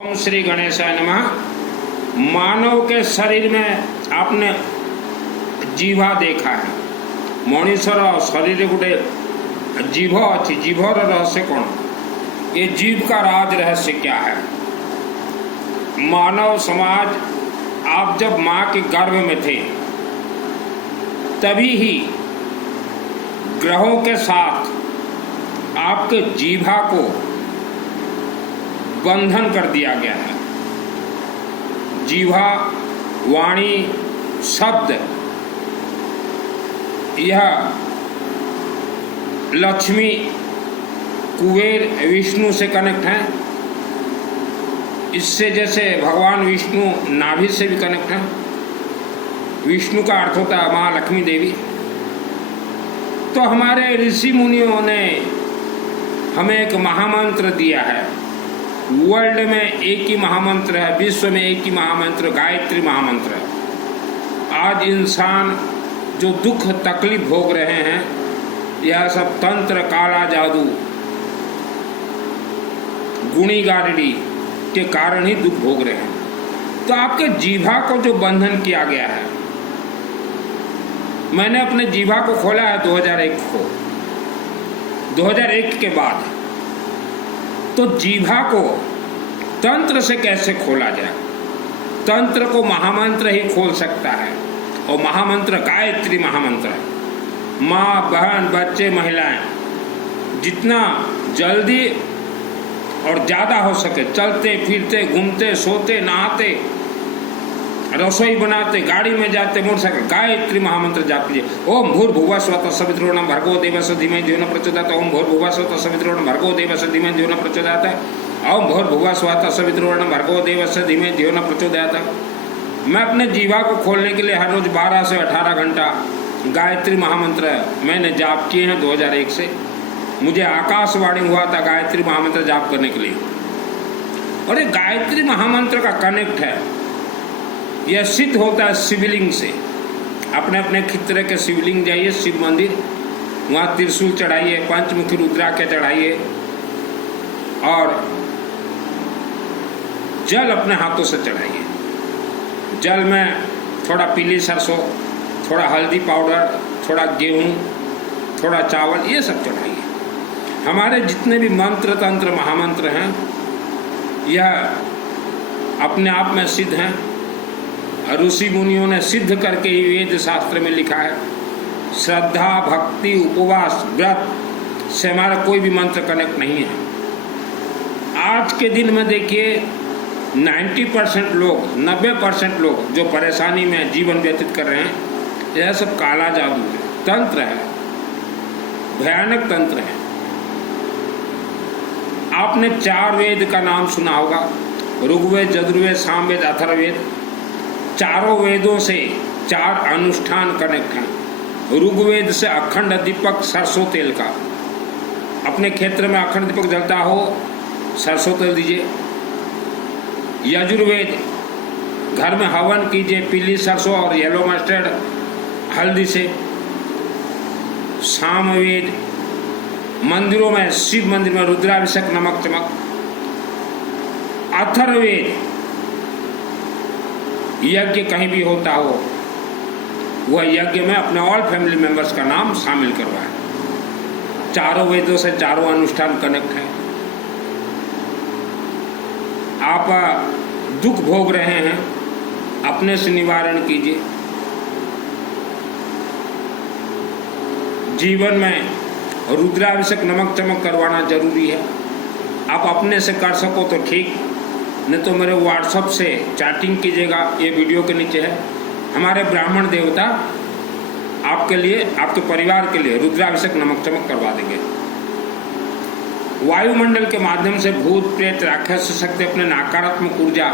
ओम श्री गणेशाय नमः। मानव के शरीर में आपने जीवा देखा है। मनुष्यर शरीर गोटे जीभ अच्छी। जीभर रहस्य कौन? ये जीव का राज रहस्य क्या है? मानव समाज, आप जब माँ के गर्भ में थे तभी ही ग्रहों के साथ आपके जीभा को बंधन कर दिया गया है। जीवा, वाणी, शब्द, यह लक्ष्मी, कुबेर, विष्णु से कनेक्ट है। इससे जैसे भगवान विष्णु नाभि से भी कनेक्ट है। विष्णु का अर्थ होता है माँ लक्ष्मी देवी। तो हमारे ऋषि मुनियों ने हमें एक महामंत्र दिया है। वर्ल्ड में एक ही महामंत्र है, विश्व में एक ही महामंत्र, गायत्री महामंत्र है। आज इंसान जो दुख तकलीफ भोग रहे हैं, यह सब तंत्र, काला जादू, गुणी गारडी के कारण ही दुख भोग रहे हैं। तो आपके जीभा को जो बंधन किया गया है, मैंने अपने जीभा को खोला है 2001 को, 2001 के बाद। तो जीभा को तंत्र से कैसे खोला जाए? तंत्र को महामंत्र ही खोल सकता है, और महामंत्र गायत्री महामंत्र है। माँ, बहन, बच्चे, महिलाएं जितना जल्दी और ज़्यादा हो सके चलते फिरते, घूमते, सोते, नहाते, रसोई बनाते, गाड़ी में जाते, मोटरसाइकिल, गायत्री महामंत्र जाप कीजिए। ओम भूर्भुवः स्वः तत्सवितुर्वरेण्यं भर्गो देवस्य धीमहि धियो न प्रचोदयात्। ओम भूर्भुवः स्वः तत्सवितुर्वरेण्यं भर्गो देवस्य धीमहि धियो न प्रचोदयात्। ओम भूर्भुवः स्वः तत्सवितुर्वरेण्यं भर्गो देवस्य धीमहि धियो न प्रचोदयात्। मैं अपने जीवा को खोलने के लिए हर रोज 12 से 18 घंटा गायत्री महामंत्र मैंने जाप किए हैं 2001 से। मुझे आकाशवाणी हुआ था गायत्री महामंत्र जाप करने के लिए। और ये गायत्री महामंत्र का कनेक्ट है, यह सिद्ध होता है शिवलिंग से। अपने अपने खित्रे के शिवलिंग जाइए, शिव मंदिर, वहाँ त्रिशूल चढ़ाइए, पंचमुखी रुद्राक्ष चढ़ाइए, और जल अपने हाथों से चढ़ाइए। जल में थोड़ा पीली सरसों, थोड़ा हल्दी पाउडर, थोड़ा गेहूँ, थोड़ा चावल, ये सब चढ़ाइए। हमारे जितने भी मंत्र, तंत्र, महामंत्र हैं, यह अपने आप में सिद्ध हैं। ऋषि मुनियों ने सिद्ध करके ही वेद शास्त्र में लिखा है। श्रद्धा, भक्ति, उपवास, व्रत से हमारा कोई भी मंत्र कनेक्ट नहीं है। आज के दिन में देखिए 90% लोग, 90% लोग जो परेशानी में जीवन व्यतीत कर रहे हैं, यह सब काला जादू है, तंत्र है, भयानक तंत्र है। आपने 4 वेद का नाम सुना होगा, ऋग्वेद, यजुर्वेद, सामवेद, अथर्ववेद। चारों वेदों से 4 अनुष्ठान कनेक्ट हैं। ऋग्वेद से अखंड दीपक सरसों तेल का, अपने क्षेत्र में अखंड दीपक जलता हो, सरसों तेल दीजिए। यजुर्वेद, घर में हवन कीजिए, पीली सरसों और येलो मस्टर्ड हल्दी से। सामवेद, मंदिरों में, शिव मंदिर में रुद्राभिषेक, नमक चमक। अथर्ववेद, यज्ञ कहीं भी होता हो, वह यज्ञ में अपने ऑल फैमिली मेंबर्स का नाम शामिल करवाएं। चारों वेदों से चारों अनुष्ठान कनेक्ट हैं। आप दुख भोग रहे हैं, अपने से निवारण कीजिए। जीवन में रुद्राभिषेक, नमक चमक करवाना जरूरी है। आप अपने से कर सको तो ठीक, नहीं तो मेरे व्हाट्सएप से चैटिंग कीजिएगा, ये वीडियो के नीचे है। हमारे ब्राह्मण देवता आपके लिए, आपके परिवार के लिए रुद्राभिषेक, नमक चमक करवा देंगे। वायुमंडल के माध्यम से भूत, प्रेत, राक्षस शक्ति अपने नकारात्मक ऊर्जा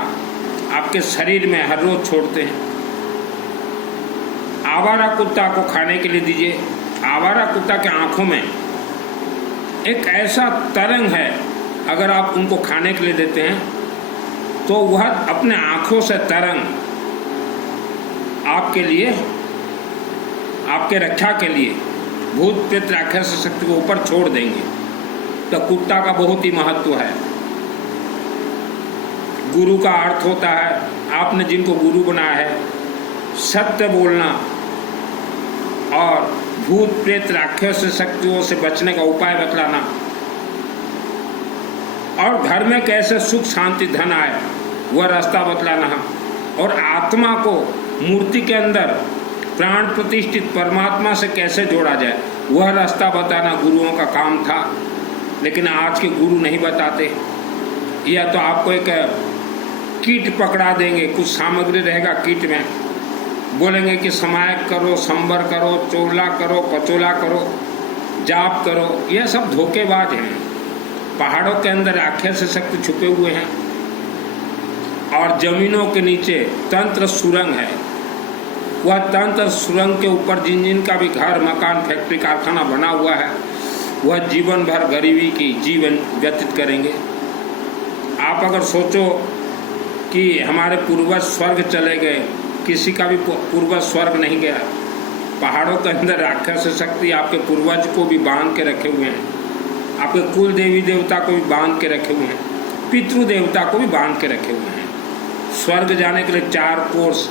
आपके शरीर में हर रोज छोड़ते हैं। आवारा कुत्ता को खाने के लिए दीजिए। आवारा कुत्ता के आंखों में एक ऐसा तरंग है, अगर आप उनको खाने के लिए देते हैं तो वह अपने आंखों से तरंग आपके लिए, आपके रक्षा के लिए भूत प्रेत राक्षस शक्ति को ऊपर छोड़ देंगे। तो कुत्ता का बहुत ही महत्व है। गुरु का अर्थ होता है आपने जिनको गुरु बनाया है सत्य बोलना और भूत प्रेत राक्षस शक्तियों से बचने का उपाय बतलाना और घर में कैसे सुख शांति धन आए वह रास्ता बतलाना और आत्मा को मूर्ति के अंदर प्राण प्रतिष्ठित परमात्मा से कैसे जोड़ा जाए वह रास्ता बताना गुरुओं का काम था। लेकिन आज के गुरु नहीं बताते, या तो आपको एक किट पकड़ा देंगे, कुछ सामग्री रहेगा किट में, बोलेंगे कि समायक करो, संबर करो, चोला करो, पचोला करो, जाप करो। यह सब धोखेबाज हैं। पहाड़ों के अंदर राक्षस शक्ति छुपे हुए हैं और जमीनों के नीचे तंत्र सुरंग है। वह तंत्र सुरंग के ऊपर जिन जिन का भी घर मकान फैक्ट्री कारखाना बना हुआ है वह जीवन भर गरीबी की जीवन व्यतीत करेंगे। आप अगर सोचो कि हमारे पूर्वज स्वर्ग चले गए, किसी का भी पूर्वज स्वर्ग नहीं गया। पहाड़ों के अंदर राक्षस शक्ति आपके पूर्वज को भी बांध के रखे हुए हैं, आपके कुल देवी देवता को भी बांध के रखे हुए हैं, पितृ देवता को भी बांध के रखे हुए हैं। स्वर्ग जाने के लिए 4 कोर्स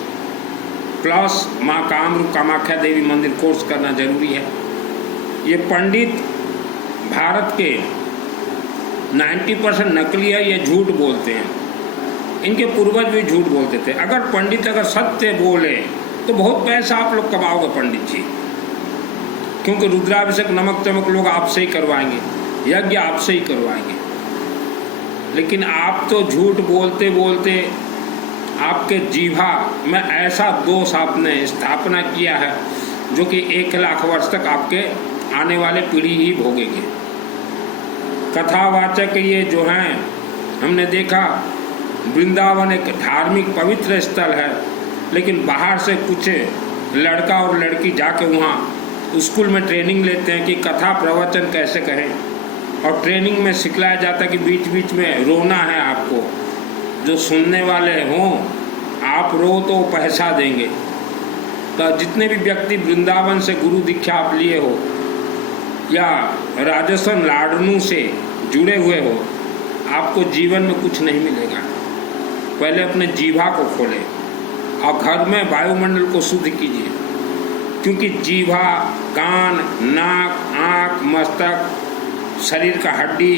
प्लस माँ कामरूप कामाख्या देवी मंदिर कोर्स करना जरूरी है। ये पंडित भारत के 90% नकली है, ये झूठ बोलते हैं। इनके पूर्वज भी झूठ बोलते थे। अगर पंडित अगर सत्य बोले तो बहुत पैसा आप लोग कमाओगे पंडित जी, क्योंकि रुद्राभिषेक नमक चमक लोग आपसे ही करवाएंगे, यज्ञ आपसे ही करवाएंगे। लेकिन आप तो झूठ बोलते बोलते आपके जीवा में ऐसा दोष आपने स्थापना किया है जो कि 1 लाख वर्ष तक आपके आने वाले पीढ़ी ही भोगेंगे। कथावाचक ये जो हैं, हमने देखा वृंदावन एक धार्मिक पवित्र स्थल है, लेकिन बाहर से कुछ लड़का और लड़की जाके वहाँ स्कूल में ट्रेनिंग लेते हैं कि कथा प्रवचन कैसे कहें, और ट्रेनिंग में सिखलाया जाता है कि बीच बीच में रोना है आपको, जो सुनने वाले हों आप रो तो पैसा देंगे। तो जितने भी व्यक्ति वृंदावन से गुरु दीक्षा आप लिए हो या राजस्थान लाडनू से जुड़े हुए हो, आपको जीवन में कुछ नहीं मिलेगा। पहले अपने जीवा को खोलें और घर में वायुमंडल को शुद्ध कीजिए, क्योंकि जीवा, कान, नाक, आँख, मस्तक, शरीर का हड्डी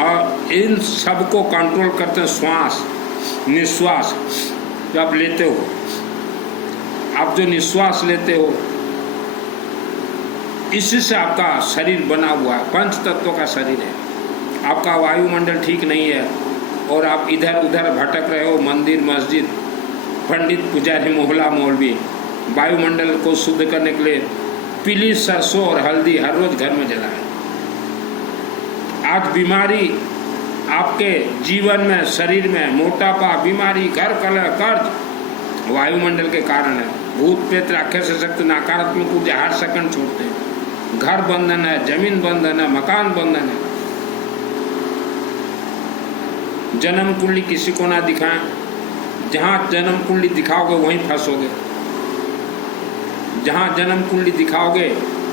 और इन सब को कंट्रोल करते हैं श्वास निश्वास। जो आप लेते हो, आप जो निश्वास लेते हो, इसी से आपका शरीर बना हुआ है, 5 तत्वों का शरीर है। आपका वायुमंडल ठीक नहीं है और आप इधर उधर भटक रहे हो, मंदिर मस्जिद, पंडित पुजारी मोहल्ला मौलवी, वायुमंडल को शुद्ध करने के लिए पीली सरसों और हल्दी हर रोज घर में जलाएं। आज बीमारी आपके जीवन में, शरीर में मोटापा, बीमारी, घर कलह, कर्ज वायुमंडल के कारण है। भूत प्रेत राक्षस शक्ति नकारात्मक ऊर्जा हर सेकंड छोड़ते हैं। घर बंधन है, जमीन बंधन है, मकान बंधन है। जन्म कुंडली किसी को ना दिखाएं, जहाँ जन्म कुंडली दिखाओगे वहीं फंसोगे। जहाँ जन्म कुंडली दिखाओगे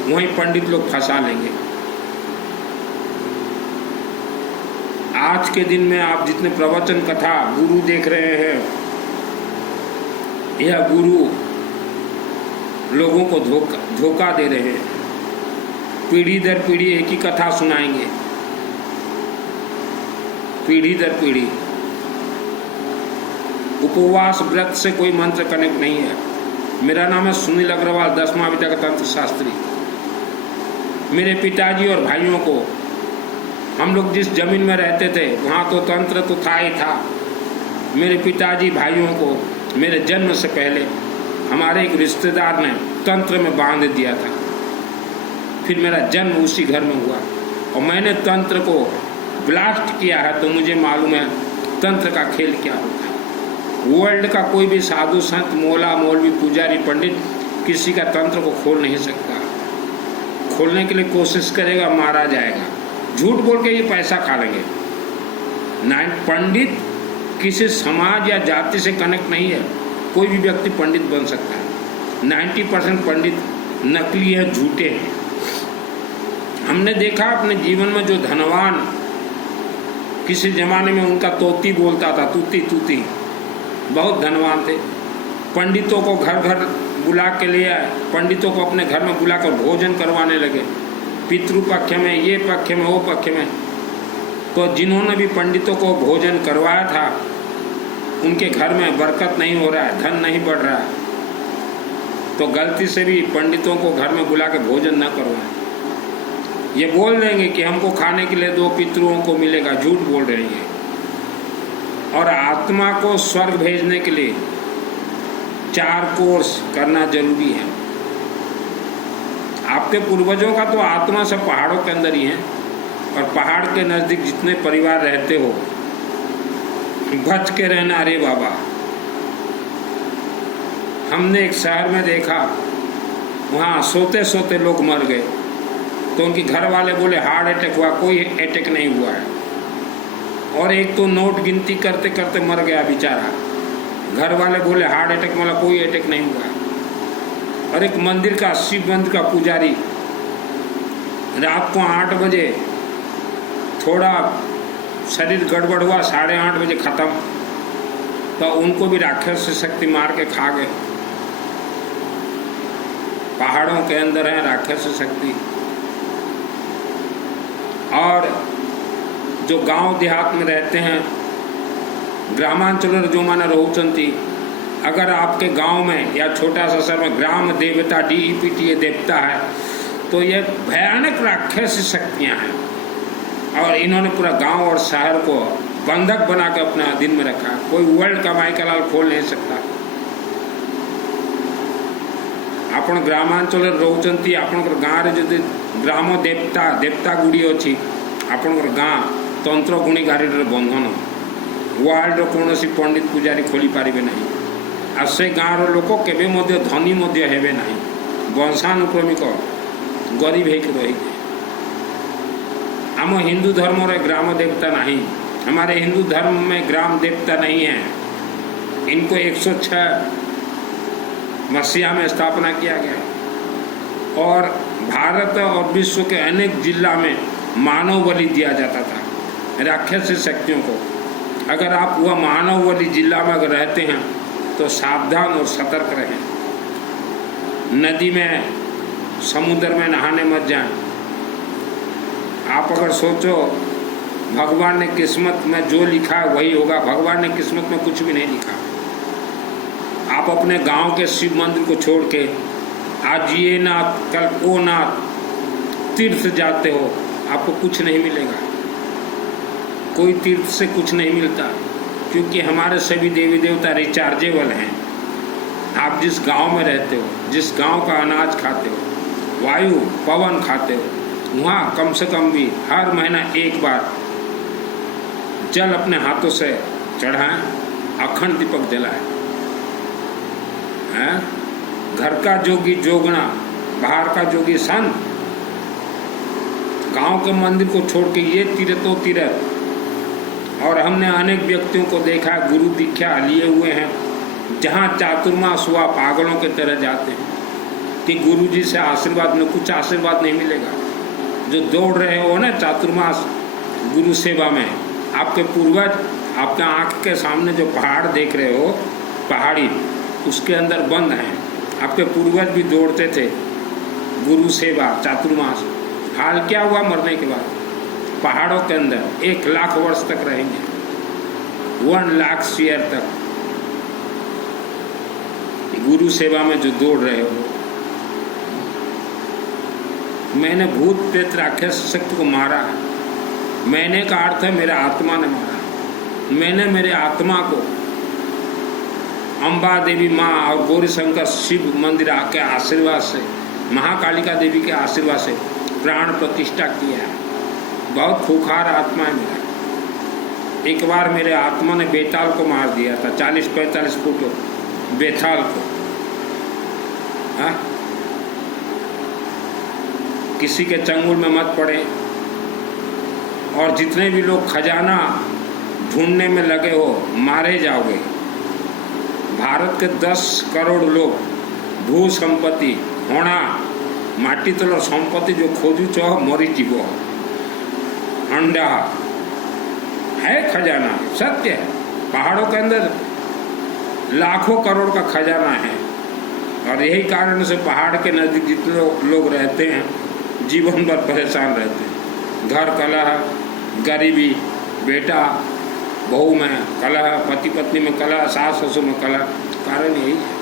वहीं पंडित लोग फंसा लेंगे। आज के दिन में आप जितने प्रवचन कथा गुरु देख रहे हैं, यह गुरु लोगों को धोखा दे रहे हैं। पीढ़ी दर पीढ़ी एक ही कथा सुनाएंगे, पीढ़ी दर पीढ़ी। उपवास व्रत से कोई मंत्र कनेक्ट नहीं है। मेरा नाम है सुनील अग्रवाल, 10वां विद्या का तंत्र शास्त्री। मेरे पिताजी और भाइयों को, हम लोग जिस जमीन में रहते थे वहाँ तो तंत्र तो था ही था। मेरे पिताजी भाइयों को मेरे जन्म से पहले हमारे एक रिश्तेदार ने तंत्र में बांध दिया था। फिर मेरा जन्म उसी घर में हुआ और मैंने तंत्र को ब्लास्ट किया है, तो मुझे मालूम है तंत्र का खेल क्या होता है। वर्ल्ड का कोई भी साधु संत, मौला मौलवी, पुजारी, पंडित किसी का तंत्र को खोल नहीं सकता। खोलने के लिए कोशिश करेगा, मारा जाएगा। झूठ बोल के ये पैसा खा लेंगे। पंडित किसी समाज या जाति से कनेक्ट नहीं है। कोई भी व्यक्ति पंडित बन सकता है। 90% पंडित नकली है, झूठे हैं। हमने देखा अपने जीवन में जो धनवान किसी जमाने में उनका तोती बोलता था, तूती तूती। बहुत धनवान थे। पंडितों को घर घर बुला के ले आए, पंडितों को अपने घर में बुलाकर भोजन करवाने लगे, पितृपक्ष में, ये पक्ष में, वो पक्ष में। तो जिन्होंने भी पंडितों को भोजन करवाया था, उनके घर में बरकत नहीं हो रहा है, धन नहीं बढ़ रहा है। तो गलती से भी पंडितों को घर में बुला के भोजन न करवाएं। ये बोल देंगे कि हमको खाने के लिए 2 पितरों को मिलेगा, झूठ बोल रहे हैं। और आत्मा को स्वर्ग भेजने के लिए 4 कोर्स करना जरूरी है। आपके पूर्वजों का तो आत्मा सब पहाड़ों के अंदर ही है, और पहाड़ के नज़दीक जितने परिवार रहते हो, बच के रहना रे बाबा। हमने एक शहर में देखा, वहाँ सोते सोते लोग मर गए। तो उनके घर वाले बोले हार्ट अटैक हुआ, कोई अटैक नहीं हुआ है। और एक तो नोट गिनती करते करते मर गया बेचारा, घर वाले बोले हार्ट अटैक, वाला कोई अटैक नहीं हुआ। और एक मंदिर का, शिव मंदिर का पुजारी रात को 8 बजे थोड़ा शरीर गड़बड़ हुआ, 8:30 बजे खत्म। तो उनको भी राक्षस शक्ति मार के खा गए। पहाड़ों के अंदर है राक्षस शक्ति। और जो गांव देहात में रहते हैं, ग्रामांचल जो माने रहउचंती, अगर आपके गांव में या छोटा सा शहर में ग्राम देवता DEPT देवता है, तो ये भयानक राक्षस शक्तियां हैं। और इन्होंने पूरा गांव और शहर को बंधक बना के अपने अधीन में रखा। कोई वर्ल्ड का माइकलाल खोल नहीं सकता। आपण ग्रामांचल रहउचंती, आपणकर गाँव जदि ग्राम देवता देवता गुड़ी अच्छी, आपणकर गाँ तंत्र गुणी गाड़ी बंधन वर्ल्ड कौन पंडित पूजारी खोली पारिबे नहीं। आ से गाँव लोक केबे मध्य धनी मध्य हेबे नहीं, वंशानुक्रमिक गरीब है रही। आम हिंदू धर्म रे ग्राम देवता नहीं, हमारे हिंदू धर्म में ग्राम देवता नहीं है। इनको 106 मसीहा में स्थापना किया गया। और भारत और विश्व के अनेक जिला में मानव बलि दिया जाता था राक्षसी शक्तियों को। अगर आप वह मानव बलि जिला में अगर रहते हैं तो सावधान और सतर्क रहें। नदी में, समुद्र में नहाने मत जाएं। आप अगर सोचो भगवान ने किस्मत में जो लिखा है वही होगा, भगवान ने किस्मत में कुछ भी नहीं लिखा। आप अपने गांव के शिव मंदिर को छोड़ के आज ये नाथ कल वो नाथ तीर्थ जाते हो, आपको कुछ नहीं मिलेगा। कोई तीर्थ से कुछ नहीं मिलता, क्योंकि हमारे सभी देवी देवता रिचार्जेबल हैं। आप जिस गांव में रहते हो, जिस गांव का अनाज खाते हो, वायु पवन खाते हो, वहाँ कम से कम भी हर महीना एक बार जल अपने हाथों से चढ़ाएं, अखंड दीपक जलाएं। घर का जोगी जोगना, बाहर का जोगी संत। गांव के मंदिर को छोड़ के ये तीर्थों तीर्थ। और हमने अनेक व्यक्तियों को देखा, गुरु दीक्षा लिए हुए हैं, जहाँ चातुर्मास हुआ पागलों के तरह जाते हैं कि गुरु जी से आशीर्वाद में कुछ आशीर्वाद नहीं मिलेगा। जो दौड़ रहे हो ना चातुर्मास गुरु सेवा में, आपके पूर्वज आपके आँख के सामने जो पहाड़ देख रहे हो, पहाड़ी उसके अंदर बंद हैं। आपके पूर्वज भी दौड़ते थे गुरु सेवा चातुर्मास। हाल क्या हुआ मरने के बाद? पहाड़ों के अंदर 1 लाख वर्ष तक रहेंगे, 1 लाख ईयर तक गुरु सेवा में जो दौड़ रहे हो। मैंने भूत प्रेत राक्षस शक्ति को मारा है। मैंने का अर्थ है मेरे आत्मा ने मारा। मैंने मेरे आत्मा को अम्बा देवी माँ और गौरी शंकर शिव मंदिर के आशीर्वाद से, महाकालिका देवी के आशीर्वाद से प्राण प्रतिष्ठा किया है। बहुत खूंखार आत्मा है मेरा। एक बार मेरे आत्मा ने बेताल को मार दिया था, 40-45 फुट बेताल को। हाँ, किसी के चंगुल में मत पड़े। और जितने भी लोग खजाना ढूंढने में लगे हो, मारे जाओगे। भारत के 10 करोड़ लोग भू संपत्ति होना माटी तलर संपत्ति जो खोजुच मरीजीव अंडा है खजाना, सत्य है। पहाड़ों के अंदर लाखों करोड़ का खजाना है, और यही कारण से पहाड़ के नज़दीक जितने लोग रहते हैं जीवन भर परेशान रहते हैं। घर कलह, गरीबी, बेटा बहू में कलह, पति पत्नी में कलह, सास ससुर में कलह, कारण यही है।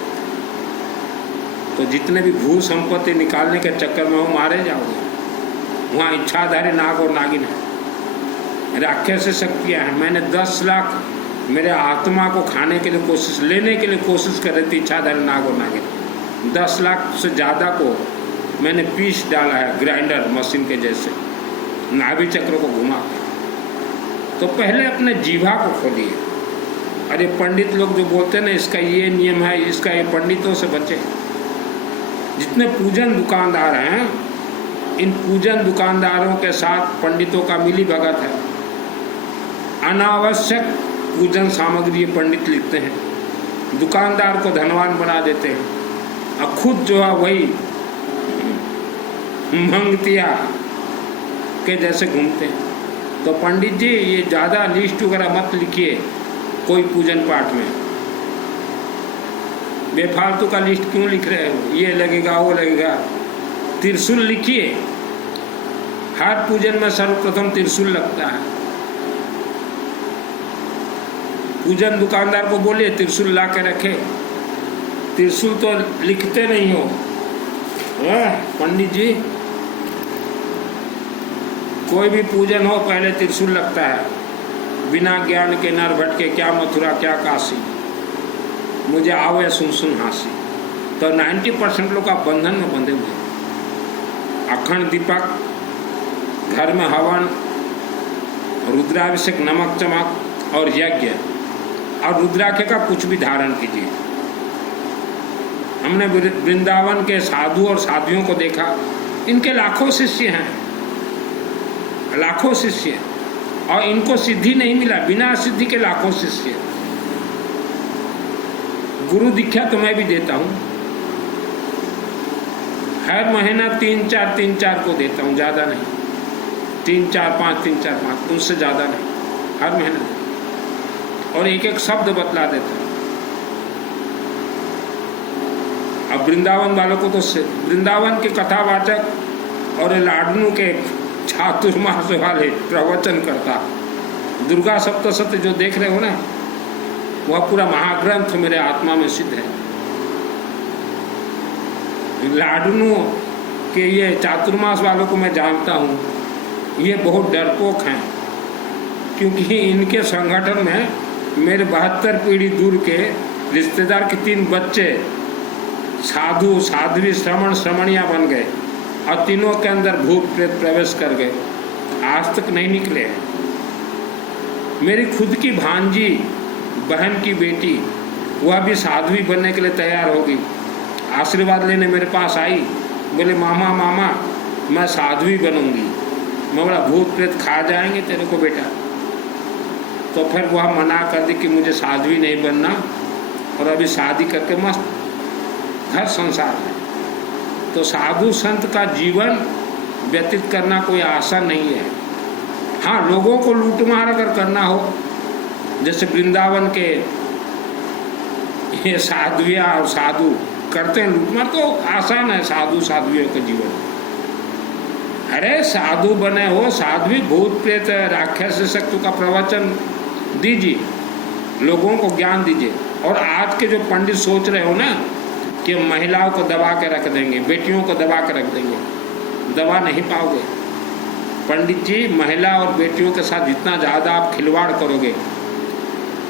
तो जितने भी भू संपत्ति निकालने के चक्कर में वो मारे जाओगे। वहाँ इच्छाधारी नाग और नागिन है, राक्षसी शक्तियाँ हैं। मैंने 10 लाख मेरे आत्मा को खाने के लिए लेने के लिए कोशिश कर रही थी इच्छाधारी नाग और नागिन। 10 लाख से ज़्यादा को मैंने पीस डाला है ग्राइंडर मशीन के जैसे, नाभि चक्र को घुमा के। तो पहले अपने जीवा को खोलिए। अरे पंडित लोग जो बोलते हैं ना इसका ये नियम है, इसका ये, पंडितों से बचे। जितने पूजन दुकानदार हैं, इन पूजन दुकानदारों के साथ पंडितों का मिली भगत है। अनावश्यक पूजन सामग्री ये पंडित लिखते हैं, दुकानदार को धनवान बना देते हैं, और खुद जो है वही मंगतिया के जैसे घूमते हैं। तो पंडित जी ये ज़्यादा लिस्ट वगैरह मत लिखिए कोई पूजन पाठ में, बेफालतू का लिस्ट क्यों लिख रहे हो, ये लगेगा वो लगेगा। त्रिशूल लिखिए, हर पूजन में सर्वप्रथम त्रिशूल लगता है। पूजन दुकानदार को बोलिए त्रिशूल ला के रखे। त्रिशूल तो लिखते नहीं हो पंडित जी। कोई भी पूजन हो पहले त्रिशूल लगता है। बिना ज्ञान के नर भटके, क्या मथुरा क्या काशी, मुझे आवे सुन सुन हासी। तो 90% लोग आप बंधन में बंधे हुए। अखंड दीपक, घर में हवन, रुद्राभिषेक, नमक चमक और यज्ञ और रुद्राक्ष का कुछ भी धारण कीजिए। हमने वृंदावन के साधु और साध्वियों को देखा, इनके लाखों शिष्य हैं, लाखों शिष्य, और इनको सिद्धि नहीं मिला। बिना सिद्धि के लाखों शिष्य। गुरु दीक्षा तो मैं भी देता हूँ, हर महीना 3-4 को देता हूँ, ज़्यादा नहीं। 3-4-5 3-4-5, उससे ज़्यादा नहीं, हर महीना। और एक एक शब्द बतला देता हूँ। अब वृंदावन वालों को तो वृंदावन के कथावाचक और लाडनू के चातुर्मास वाले प्रवचन करता, दुर्गा सप्तशती जो देख रहे हो ना, वह पूरा महाग्रंथ मेरे आत्मा में सिद्ध है। लाडनू के ये चातुर्मास वालों को मैं जानता हूँ, ये बहुत डरपोक हैं, क्योंकि इनके संगठन में मेरे 72 पीढ़ी दूर के रिश्तेदार के 3 बच्चे साधु साध्वी श्रमण श्रमणियाँ बन गए, और तीनों के अंदर भूत प्रेत प्रवेश कर गए, आज तक नहीं निकले हैं। मेरी खुद की भांजी बहन की बेटी, वह भी साध्वी बनने के लिए तैयार होगी, आशीर्वाद लेने मेरे पास आई, बोले मामा मामा मैं साध्वी बनूंगी। मैं बोला भूत प्रेत खा जाएंगे तेरे को बेटा। तो फिर वह मना कर दी कि मुझे साध्वी नहीं बनना, और अभी शादी करके मस्त घर संसार है। तो साधु संत का जीवन व्यतीत करना कोई आसान नहीं है। हाँ, लोगों को लूटमार अगर करना हो, जैसे वृंदावन के ये साध्वियाँ और साधु करते हैं लूटमार, तो आसान है साधु साध्वियों का जीवन। अरे साधु बने हो, साध्वी भूत प्रेत राक्षस शक्ति का प्रवचन दीजिए, लोगों को ज्ञान दीजिए। और आज के जो पंडित सोच रहे हो ना कि महिलाओं को दबा के रख देंगे, बेटियों को दबा के रख देंगे, दबा नहीं पाओगे। पंडित जी, महिला और बेटियों के साथ जितना ज़्यादा आप खिलवाड़ करोगे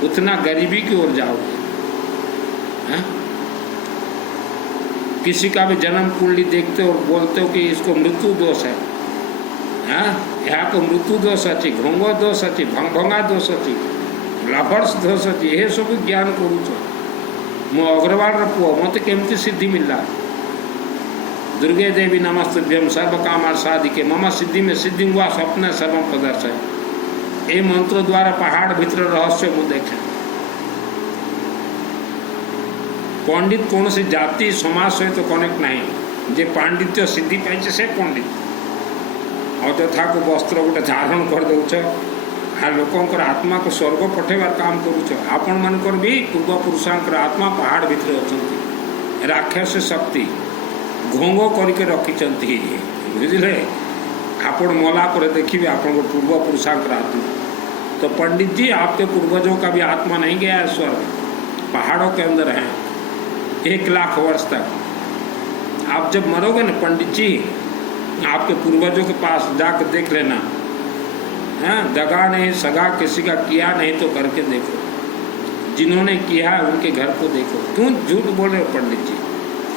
उतना गरीबी की ओर जाओगे। किसी का भी जन्म कुंडली देखते हो, बोलते हो कि इसको मृत्यु दोष है, यहाँ को मृत्यु दोष अच्छी, घोंगो दोष अच्छी, भंगा दोष अच्छी, लाभर्स दोष अच्छी, ये सब ज्ञान करूँ मो अग्रवाल रखो मत केमती सिद्धि मिलला। दुर्गे देवी नमस्तुभ्यम सर्व कामार साधिके मम सिद्धि में सिद्धि हुआ स्वप्न सर्वम प्रदर्श है। ये मंत्र द्वारा पहाड़ भीतर रहस्य मु देखे। पंडित कौन सी जाति समाज सहित कनेक्ट नहीं, जे पांडित्य सिद्धि पाई से पंडित। और तथा को वस्त्र गोटे धारण कर दौच, आ लोकंकर आत्मा को स्वर्ग पठेबार काम करुच आपण मानकर भी पूर्व पुरुषांकर आत्मा पहाड़ भितर अछंती राक्षस शक्ति घोंग करके रखिचंती बुझिले आपण मला पर देखिए आपण पूर्व पुरुषांकर आत्मा। तो पंडित जी आपके पूर्वजों का भी आत्मा नहीं गया है स्वर्ग, पहाड़ों के अंदर है 1 लाख वर्ष तक। आप जब मरोगे ना पंडित जी आपके पूर्वजों के पास जाकर देख लेना, हाँ दगा नहीं सगा किसी का किया नहीं तो करके देखो, जिन्होंने किया है उनके घर को देखो। क्यों झूठ बोल रहे हो पंडित जी,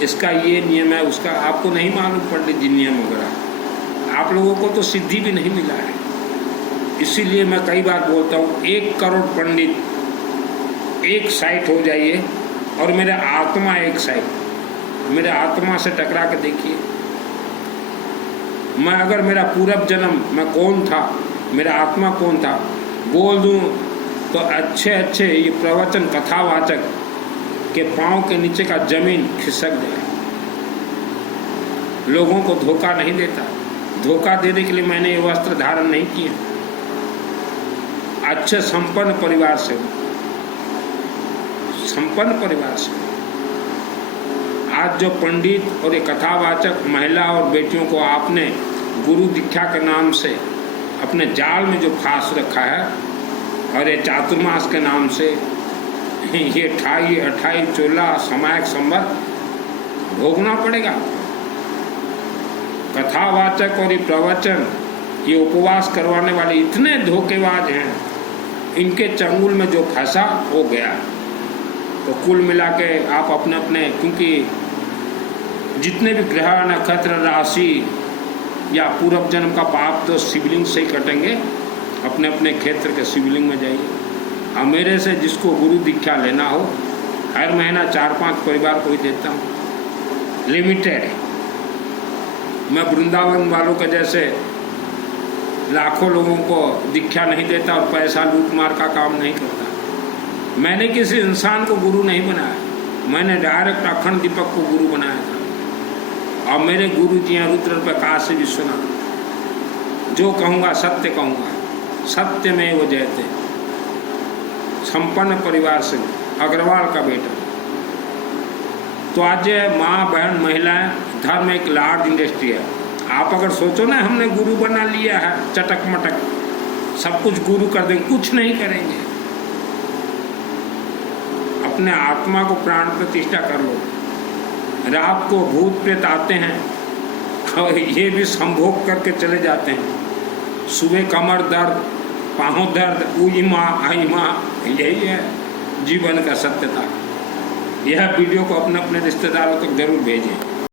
इसका ये नियम है उसका आपको नहीं मालूम पंडित जी नियम वगैरह, आप लोगों को तो सिद्धि भी नहीं मिला है। इसीलिए मैं कई बार बोलता हूँ 1 करोड़ पंडित एक साइड हो जाइए और मेरे आत्मा एक साइड, मेरे आत्मा से टकरा के देखिए। मैं अगर मेरा पूर्व जन्म मैं कौन था, मेरा आत्मा कौन था बोल दूं तो अच्छे अच्छे ये प्रवचन कथावाचक के पांव के नीचे का जमीन खिसक जाए। लोगों को धोखा नहीं देता, धोखा देने के लिए मैंने ये वस्त्र धारण नहीं किए। अच्छे संपन्न परिवार से हूं, संपन्न परिवार से। आज जो पंडित और ये कथावाचक महिला और बेटियों को आपने गुरु दीक्षा के नाम से अपने जाल में जो फांस रखा है और ये चातुर्मास के नाम से ये 28 चोला समायक संवत भोगना पड़ेगा। कथावाचक और ये प्रवचन ये उपवास करवाने वाले इतने धोखेबाज हैं, इनके चंगुल में जो फंसा वो गया। तो कुल मिला के आप अपने अपने, क्योंकि जितने भी ग्रह नक्षत्र राशि या पूर्व जन्म का पाप तो शिवलिंग से ही कटेंगे, अपने अपने क्षेत्र के शिवलिंग में जाइए। और मेरे से जिसको गुरु दीक्षा लेना हो हर महीना 4-5 परिवार को ही देता हूँ, लिमिटेड है। मैं वृंदावन वालों के जैसे लाखों लोगों को दीक्षा नहीं देता और पैसा लूट मार का काम नहीं करता। मैंने किसी इंसान को गुरु नहीं बनाया, मैंने डायरेक्ट अखंड दीपक को गुरु बनाया था। और मेरे गुरु जी हैं रुद्र पे काशी विश्वनाथ, जो कहूँगा सत्य कहूँगा, सत्य में वो जयते। संपन्न परिवार से अग्रवाल का बेटा। तो आज माँ बहन महिलाएं, धर्म एक लार्ज इंडस्ट्री है। आप अगर सोचो ना हमने गुरु बना लिया है चटक मटक सब कुछ गुरु कर देंगे, कुछ नहीं करेंगे। अपने आत्मा को प्राण प्रतिष्ठा कर लो। रात को भूत प्रेत आते हैं और ये भी संभोग करके चले जाते हैं। सुबह कमर दर्द, पाँव दर्द, उई माँ आई माँ, यही है जीवन का सत्यता। यह वीडियो को अपने अपने रिश्तेदारों तक जरूर भेजें।